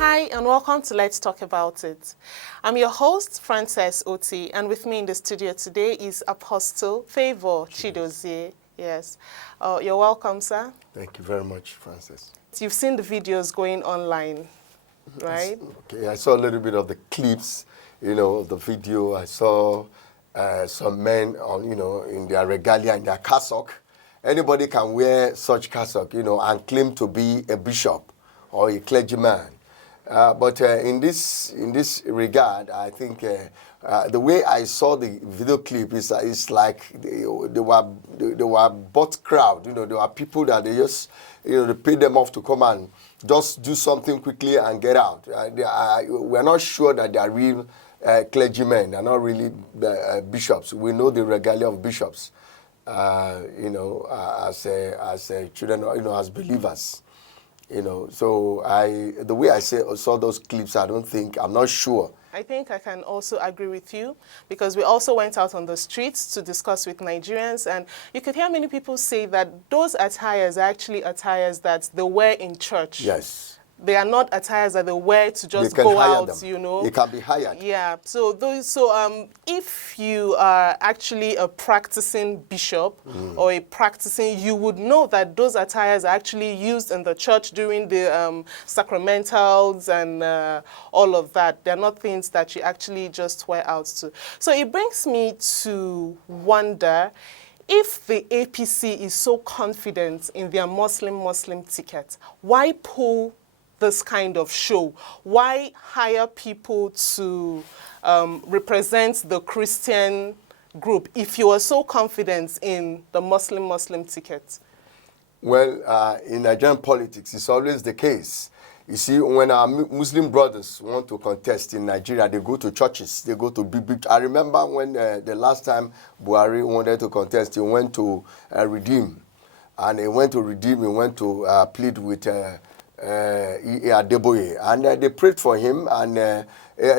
Hi and welcome to Let's Talk About It. I'm your host, Frances Oti, and with me in the studio today is Apostle Favor Chidozie. Yes. You're welcome, sir. Thank you very much, Frances. You've seen the videos going online, right? Okay, I saw a little bit of the clips, of the video. I saw some men on, in their regalia, in their cassock. Anybody can wear such cassock, and claim to be a bishop or a clergyman. But in this regard, I think the way I saw the video clip is like they were bought crowd. There were people that they just they paid them off to come and just do something quickly and get out. We're not sure that they are real clergymen. They're not really bishops. We know the regalia of bishops. As children, as believers. So the way I saw those clips, I'm not sure. I think I can also agree with you because we also went out on the streets to discuss with Nigerians, and you could hear many people say that those attires are actually attires that they wear in church. Yes. They are not attires that they wear to just go out, them. They can be hired. Yeah. So if you are actually a practicing bishop or a practicing, you would know that those attires are actually used in the church during the sacramentals and all of that. They're not things that you actually just wear out to. So it brings me to wonder, if the APC is so confident in their Muslim ticket, why pull this kind of show? Why hire people to represent the Christian group if you are so confident in the Muslim ticket? Well, in Nigerian politics, it's always the case. You see, when our Muslim brothers want to contest in Nigeria, they go to churches, they go to big. I remember when the last time Buhari wanted to contest, he went to Redeem. And he went to Redeem, he went to plead with Adeboye, and they prayed for him, and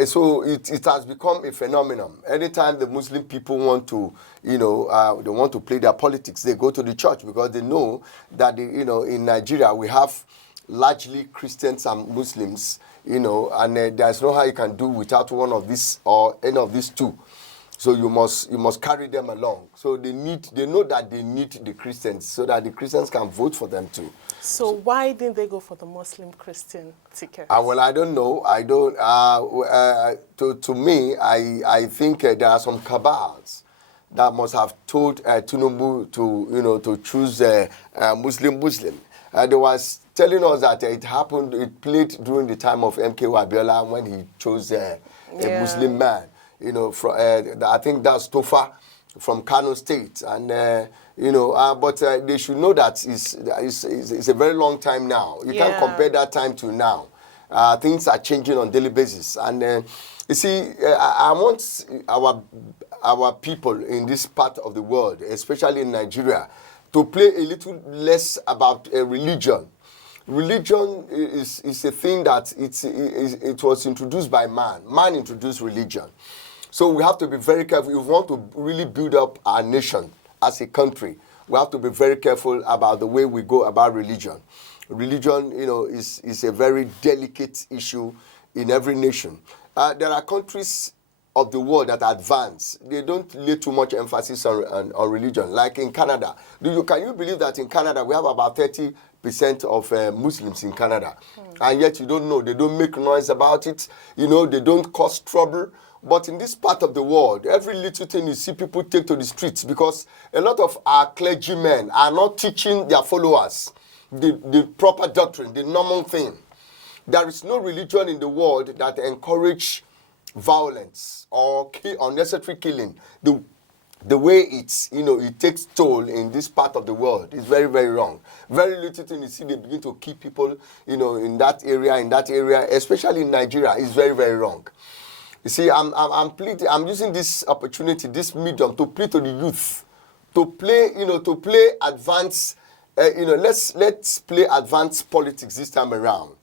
so it has become a phenomenon. Anytime the Muslim people want to, they want to play their politics, they go to the church because they know that, in Nigeria we have largely Christians and Muslims, and there's no how you can do without one of these or any of these two. So you must carry them along. So they know that they need the Christians so that the Christians can vote for them too. So why didn't they go for the Muslim Christian ticket? Well, I don't know. I don't. To me, I think there are some cabals that must have told Tinubu to choose Muslim. They was telling us that it happened. It played during the time of MK Abiola when he chose a Muslim man. I think that's Tofa from Kano State, and but they should know that it's a very long time now. You can't compare that time to now. Things are changing on a daily basis, and you see, I want our people in this part of the world, especially in Nigeria, to play a little less about religion. Religion is a thing that it was introduced by man. Man introduced religion. So we have to be very careful. If we want to really build up our nation as a country, we have to be very careful about the way we go about religion. Religion, is a very delicate issue in every nation. There are countries of the world that advance. They don't lay too much emphasis on religion, like in Canada. Can you believe that in Canada we have about 30% of Muslims in Canada? And yet you don't know. They don't make noise about it. They don't cause trouble. But in this part of the world, every little thing you see people take to the streets because a lot of our clergymen are not teaching their followers the proper doctrine, the normal thing. There is no religion in the world that encourage violence or unnecessary killing. The way it takes toll in this part of the world is very, very wrong. Very little thing you see they begin to kill people, in that area, especially in Nigeria, is very, very wrong. You see, I'm using this opportunity, this medium, to plead to the youth, to play advanced, let's play advanced politics this time around.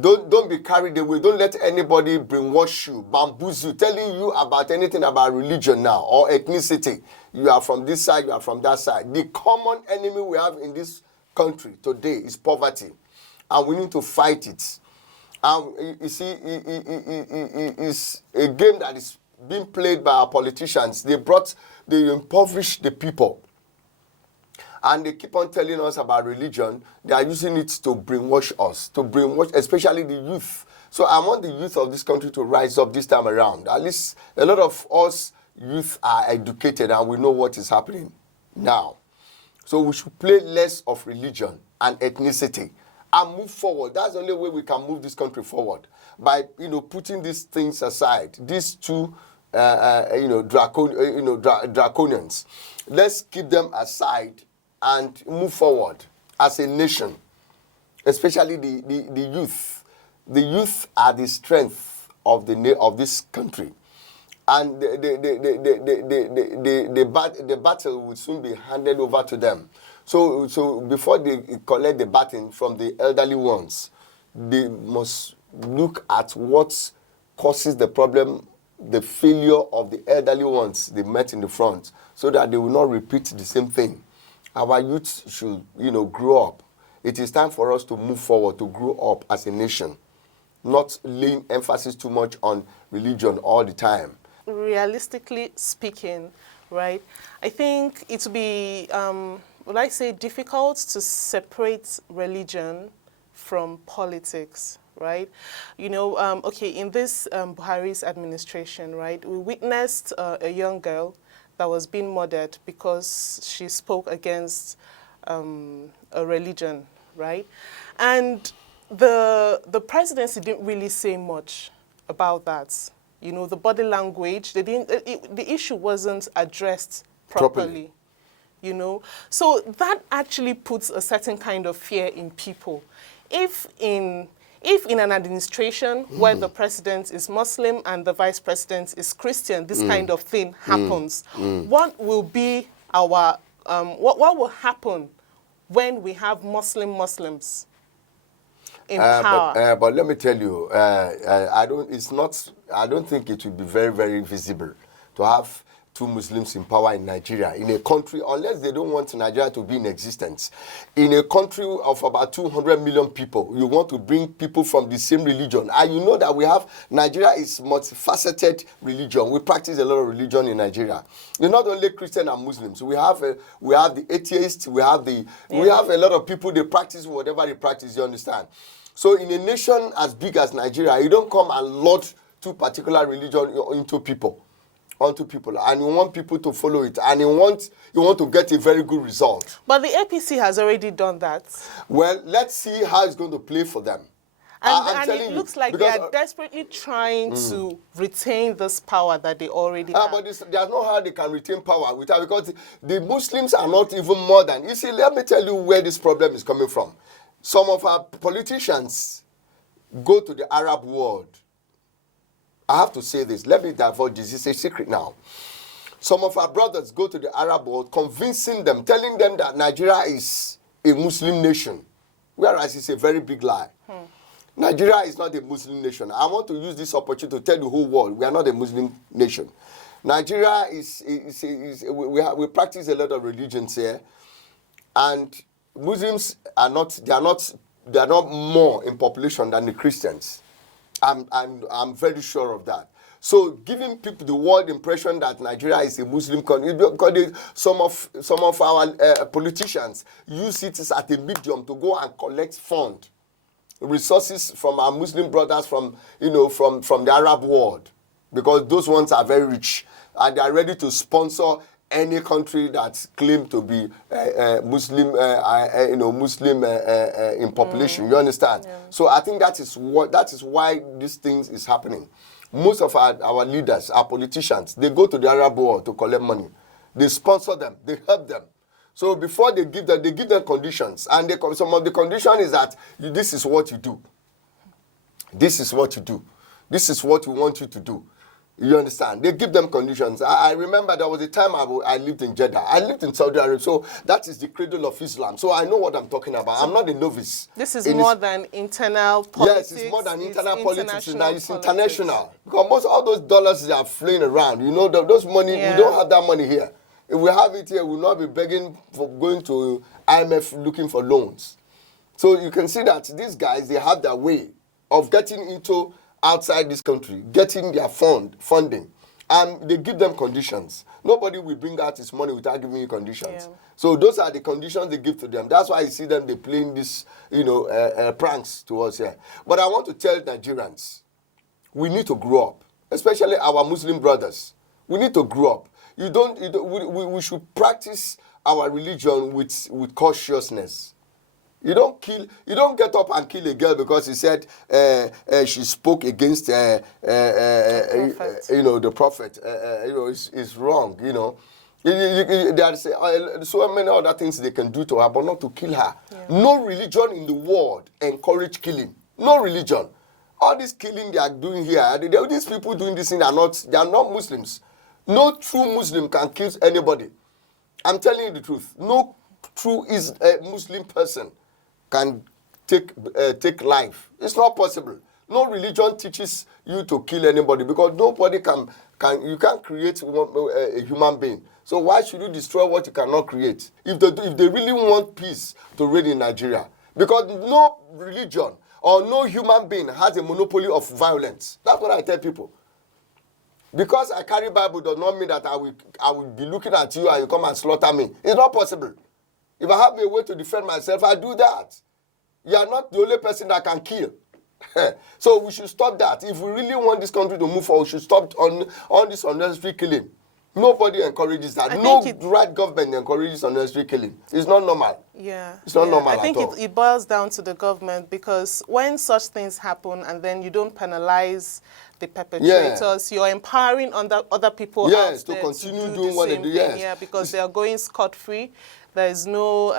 Don't be carried away. Don't let anybody brainwash you, bamboozle you, telling you about anything about religion now or ethnicity. You are from this side, you are from that side. The common enemy we have in this country today is poverty, and we need to fight it. You see, it's a game that is being played by our politicians. They impoverish the people. And they keep on telling us about religion. They are using it to brainwash us, especially the youth. So I want the youth of this country to rise up this time around. At least a lot of us youth are educated and we know what is happening now. So we should play less of religion and ethnicity and move forward. That's the only way we can move this country forward, by putting these things aside. These two draconians. Let's keep them aside and move forward as a nation, especially the youth. The youth are the strength of this country, and the battle will soon be handed over to them. So before they collect the baton from the elderly ones, they must look at what causes the problem, the failure of the elderly ones they met in the front, so that they will not repeat the same thing. Our youth should, grow up. It is time for us to move forward, to grow up as a nation, not laying emphasis too much on religion all the time. Realistically speaking, right, I think it would be, would I say, difficult to separate religion from politics, right? Okay, in this Buhari's administration, right, we witnessed a young girl that was being murdered because she spoke against a religion, right? And the presidency didn't really say much about that. The body language, the issue wasn't addressed properly. So that actually puts a certain kind of fear in people. If in an administration where the president is Muslim and the vice president is Christian, this kind of thing happens, what will be our, what will happen when we have Muslims in power? But let me tell you, I don't think it will be very, very visible to have two Muslims in power in Nigeria, in a country, unless they don't want Nigeria to be in existence. In a country of about 200 million people, you want to bring people from the same religion. And you know that Nigeria is multifaceted religion. We practice a lot of religion in Nigeria. It's not only Christian and Muslims. We have the atheists, we have a lot of people, they practice whatever they practice, you understand? So in a nation as big as Nigeria, you don't come and load two particular religion onto people, and you want people to follow it, and you want to get a very good result. But the APC has already done that. Well, let's see how it's going to play for them. And it looks like they are desperately trying to retain this power that they already have. But there's no how they can retain power without, because the Muslims are not even more than. You see, let me tell you where this problem is coming from. Some of our politicians go to the Arab world. I have to say this. Let me divulge this. It's a secret now. Some of our brothers go to the Arab world, convincing them, telling them that Nigeria is a Muslim nation, whereas it's a very big lie. Nigeria is not a Muslim nation. I want to use this opportunity to tell the whole world we are not a Muslim nation. Nigeria we practice a lot of religions here, and Muslims are not more in population than the Christians. I'm very sure of that. So giving people the world impression that Nigeria is a Muslim country, because some of our politicians use it as a medium to go and collect funds, resources from our Muslim brothers from the Arab world, because those ones are very rich and they are ready to sponsor any country that claims to be Muslim, Muslim in population. You understand? Yeah. So I think that is why these things is happening. Most of our leaders, our politicians, they go to the Arab world to collect money. They sponsor them. They help them. So before they give them conditions, and some of the condition is that this is what you do. This is what you do. This is what we want you to do. You understand? They give them conditions. I remember there was a time I lived in Jeddah. I lived in Saudi Arabia, so that is the cradle of Islam. So I know what I'm talking about. I'm not a novice. This is more than internal politics. Yes, it's more than internal politics. It's international. Because most all those dollars are flowing around. Those money, we don't have that money here. If we have it here, we'll not be begging for going to IMF looking for loans. So you can see that these guys, they have their way. of getting into outside this country, getting their funding, and they give them conditions. Nobody will bring out his money without giving you conditions. Yeah. So those are the conditions they give to them. That's why you see them, they playing this, pranks to us here. But I want to tell Nigerians, we need to grow up, especially our Muslim brothers. We need to grow up. We should practice our religion with cautiousness. You don't get up and kill a girl because he said she spoke against the prophet. It's wrong. There are so many other things they can do to her, but not to kill her. Yeah. No religion in the world encourage killing. No religion. All this killing they are doing here, these people doing this thing they are not Muslims. No true Muslim can kill anybody. I'm telling you the truth. No true Muslim person can take life. It's not possible. No religion teaches you to kill anybody because nobody you can't create a human being. So why should you destroy what you cannot create? If they really want peace to reign in Nigeria, because no religion or no human being has a monopoly of violence. That's what I tell people. Because I carry Bible does not mean that I will be looking at you and you come and slaughter me. It's not possible. If I have a way to defend myself, I do that. You are not the only person that can kill. So we should stop that. If we really want this country to move forward, we should stop on this unnecessary killing. Nobody encourages that. No right government encourages unnecessary killing. It's not normal. Yeah. It's not normal I think at all. It boils down to the government because when such things happen and then you don't penalize the perpetrators, you're empowering other people out to there continue to do doing what they do. Yes. Yeah, because they are going scot-free. There's no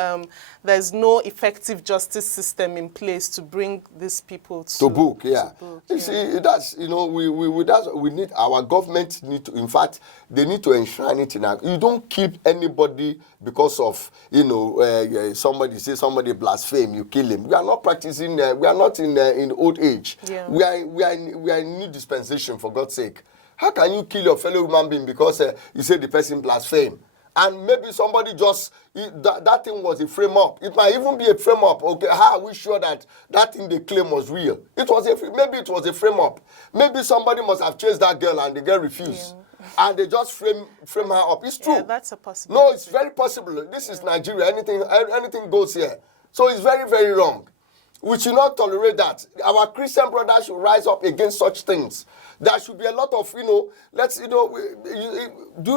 effective justice system in place to bring these people to book. Yeah, to book, you see, that's we need our government need to. In fact, they need to enshrine it in our. You don't kill anybody because of somebody blaspheme. You kill him. We are not practicing. We are not in old age. Yeah. We are in new dispensation. For God's sake, how can you kill your fellow human being because you say the person blaspheme? And maybe somebody that thing was a frame-up. It might even be a frame-up. Okay, how are we sure that thing they claim was real? Maybe it was a frame-up. Maybe somebody must have chased that girl and the girl refused. Yeah. And they just frame her up. It's true. Yeah, that's a possibility. No, it's very possible. This is Nigeria. Anything goes here. So it's very, very wrong. We should not tolerate that. Our Christian brothers should rise up against such things. There should be a lot of, do you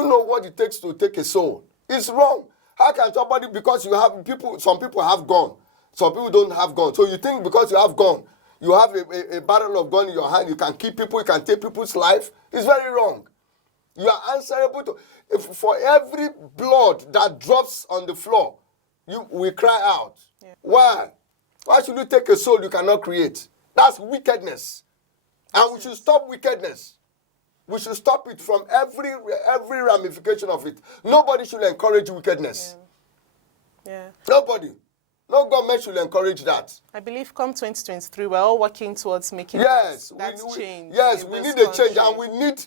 know what it takes to take a soul? It's wrong. How can somebody, because some people have gun, some people don't have gun. So you think because you have gun, you have a barrel of gun in your hand, you can kill people, you can take people's life? It's very wrong. You are answerable for every blood that drops on the floor, we cry out. Yeah. Why? Why should you take a soul you cannot create? That's wickedness. And we should stop wickedness. We should stop it from every ramification of it. Nobody should encourage wickedness. Yeah. Nobody. No government should encourage that. I believe come 2023, we're all working towards making that change. Yes, we need a change, and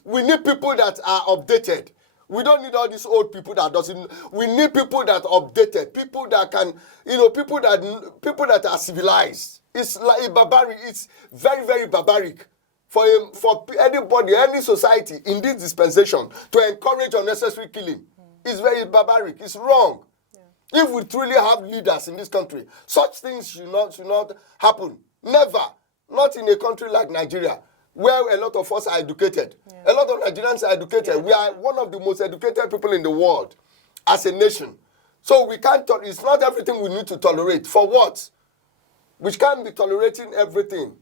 we need people that are updated. We don't need all these old people that doesn't. We need people that are updated, people that can, people that are civilized. It's like barbaric. It's very, very barbaric for anybody, any society in this dispensation to encourage unnecessary killing. It's very barbaric. It's wrong. Yeah. If we truly have leaders in this country, such things should not happen. Never. Not in a country like Nigeria, where a lot of us are educated. Yeah. A lot of Nigerians are educated. Yeah. We are one of the most educated people in the world as a nation. So we can't, it's not everything we need to tolerate. For what? We can't be tolerating everything.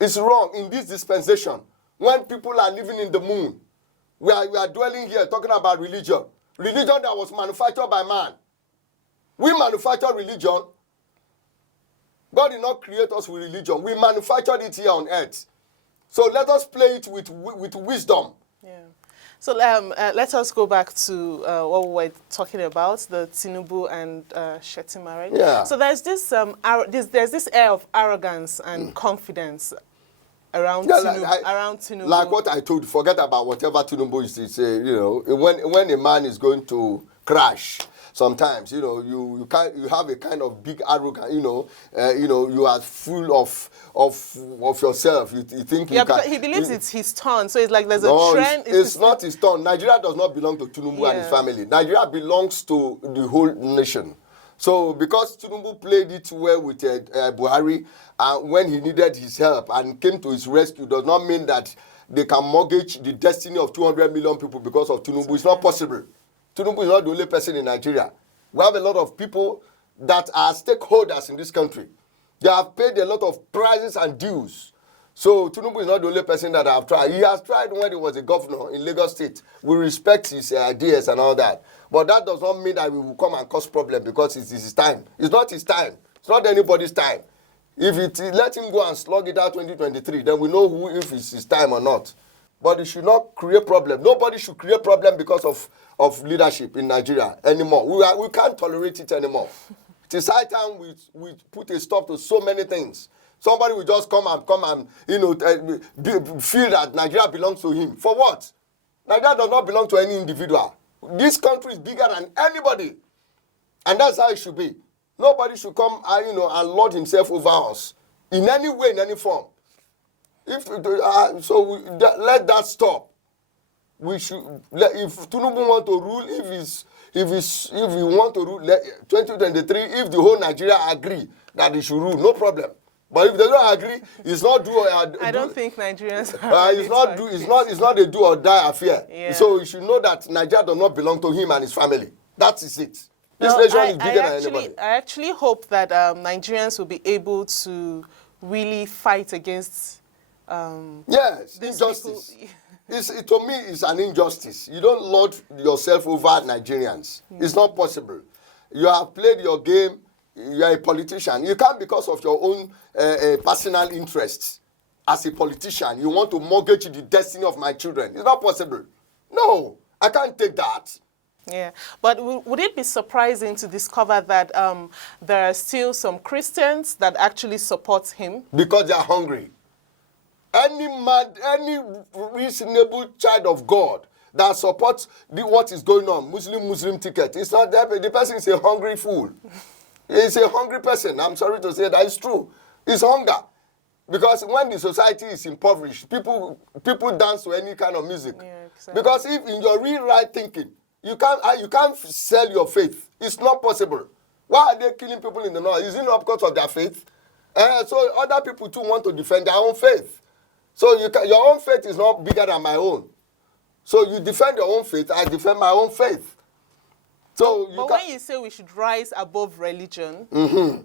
It's wrong in this dispensation. When people are living in the moon, we are dwelling here talking about religion. Religion that was manufactured by man. We manufacture religion. God did not create us with religion. We manufactured it here on earth. So let us play it with wisdom. Yeah. So let us go back to what we were talking about, the Tinubu and Shettima, right? Yeah. So there's this air of arrogance and confidence around Tinubu. Like what I told you, forget about whatever Tinubu is. When a man is going to crash, sometimes, you have a kind of big arrogance, you are full of yourself. You think you can. Because he believes it's his turn, so it's like there's No, a trend. It's not his turn. Nigeria does not belong to Tinubu and his family. Nigeria belongs to the whole nation. So because Tinubu played it well with Buhari, when he needed his help and came to his rescue, does not mean that they can mortgage the destiny of 200 million people because of Tinubu. It's not possible. Tinubu is not the only person in Nigeria. We have a lot of people that are stakeholders in this country. They have paid a lot of prices and dues. So Tinubu is not the only person that have tried. He has tried when he was a governor in Lagos State. We respect his ideas and all that. But that does not mean that we will come and cause problems because it's his time. It's not his time. It's not anybody's time. If let him go and slug it out 2023, then we know if it's his time or not. But it should not create problem. Nobody should create problem because of leadership in Nigeria anymore. We can't tolerate it anymore. It is high time we put a stop to so many things. Somebody will just come and feel that Nigeria belongs to him. For what? Nigeria does not belong to any individual. This country is bigger than anybody. And that's how it should be. Nobody should come and lord himself over us in any way, in any form. Let that stop. We should if Tinubu want to rule, if he want to rule 2023, if the whole Nigeria agree that he should rule, no problem. But if they don't agree, it's not I don't think Nigerians are it's not a do or die affair. Yeah. So you should know that Nigeria does not belong to him and his family. That is it. This nation is bigger than anybody. I actually hope that Nigerians will be able to really fight against yes, injustice. To me, it's an injustice. You don't lord yourself over Nigerians. It's not possible. You have played your game. You are a politician. You can't, because of your own personal interests as a politician, you want to mortgage the destiny of my children. It's not possible. No, I can't take that. Yeah, but would it be surprising to discover that there are still some Christians that actually support him? Because they are hungry. Any reasonable child of God that supports what is going on, Muslim ticket, it's not that the person is a hungry fool. He's a hungry person. I'm sorry to say that it's true. It's hunger. Because when the society is impoverished, people dance to any kind of music. Yeah, exactly. Because if in your real right thinking, you can't sell your faith. It's not possible. Why are they killing people in the north? Is it not because of their faith? So other people too want to defend their own faith. So your own faith is not bigger than my own. So you defend your own faith, I defend my own faith. So but when you say we should rise above religion,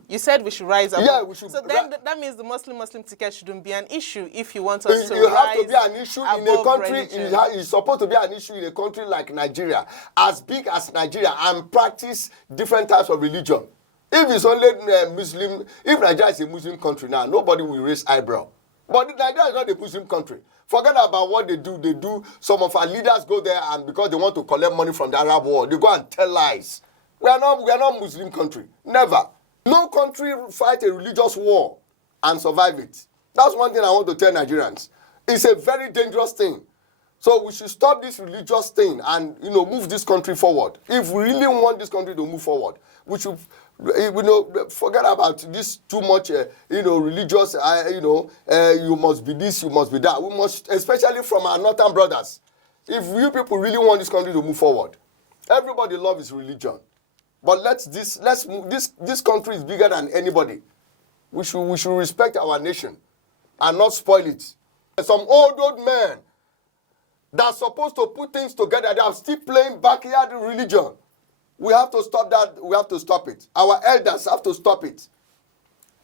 you said we should rise above. Yeah, we should. So then that means the Muslim ticket shouldn't be an issue if you want us to you rise have to be an issue in a country. It's supposed to be an issue in a country like Nigeria, as big as Nigeria, and practice different types of religion. If it's only Muslim, if Nigeria is a Muslim country now, nobody will raise eyebrow. But Nigeria is not a Muslim country. Forget about what they do. Some of our leaders go there and because they want to collect money from the Arab world, they go and tell lies. We are not Muslim country. Never. No country fight a religious war and survive it. That's one thing I want to tell Nigerians. It's a very dangerous thing. So we should stop this religious thing and move this country forward. If we really want this country to move forward, we should forget about this too much religious you must be this, you must be that. We must, especially from our northern brothers, if you people really want this country to move forward, everybody loves his religion. But this country is bigger than anybody. We should respect our nation and not spoil it. Some old men that's supposed to put things together, they are still playing backyard religion. We have to stop that. We have to stop it. Our elders have to stop it.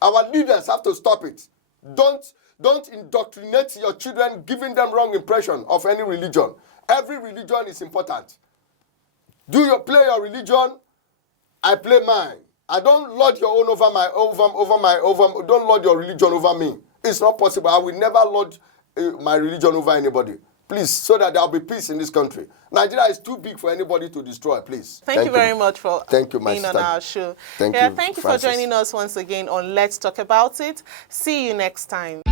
Our leaders have to stop it. Don't indoctrinate your children, giving them wrong impression of any religion. Every religion is important. Play your religion, I play mine. I don't lord your own don't lord your religion over me. It's not possible. I will never lord my religion over anybody. Please, so that there will be peace in this country. Nigeria is too big for anybody to destroy, please. Thank you very much for being on our show. Thank you, Thank you for joining us once again on Let's Talk About It. See you next time.